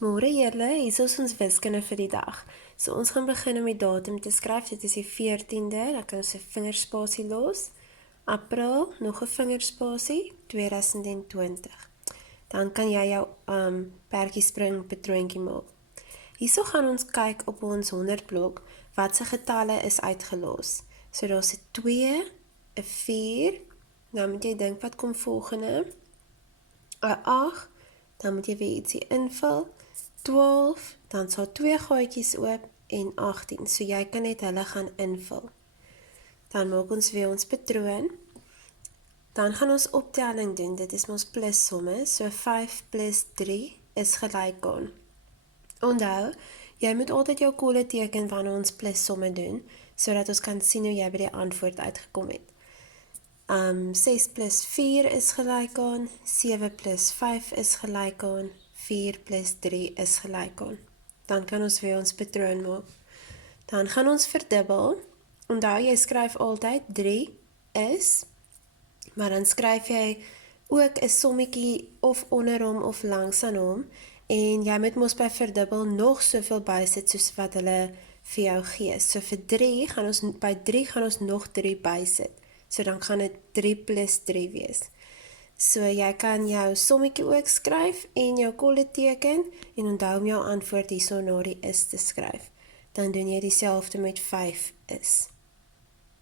Môre julle, hier is ons wiskunde vir die dag. So ons gaan begin om die datum te skryf. Dit is die 14de, dan kan ons 'n vingerspasie los. April, nog 'n vingerspasie, 2020. Dan kan jy jou perdjie spring patroontjie maak. Hierso gaan ons kyk op ons 100 blok wat se getalle is uitgelos. So daar's 'n 2, 'n 4, dan moet jy dink wat kom volgende. 'n 8, dan moet jy weer ietsie invul. 12, dan sal 2 gaatjies oop en 18. So jy kan net hulle gaan invul. Dan maak ons weer ons patroon. Dan gaan ons optelling doen. Dit is ons plus somme. So 5 plus 3 is gelyk aan. Onthou, jy moet altyd jou kolle teken wanneer ons plus somme doen, sodat ons kan sien hoe jy by die antwoord uitgekom het. 6 plus 4 is gelyk aan, 7 plus 5 is gelyk aan, 4 plus 3 is gelyk aan. Dan kan ons weer ons patroon maak. Dan gaan ons verdubbel. Onthou, jy skryf altyd 3 is, maar dan skryf jy ook 'n sommetjie of onder hom of langs aan hom, en jy moet mos by verdubbel nog soveel bysit soos wat hulle vir jou gee. So vir 3 gaan ons by 3 gaan ons nog 3 bysit. So dan gaan dit 3 plus 3 wees. So jy kan jou sommetjie ook skryf en jou kolle teken en onthou om jou antwoord hierso na die is te skryf. Dan doen jy dieselfde met 5 is.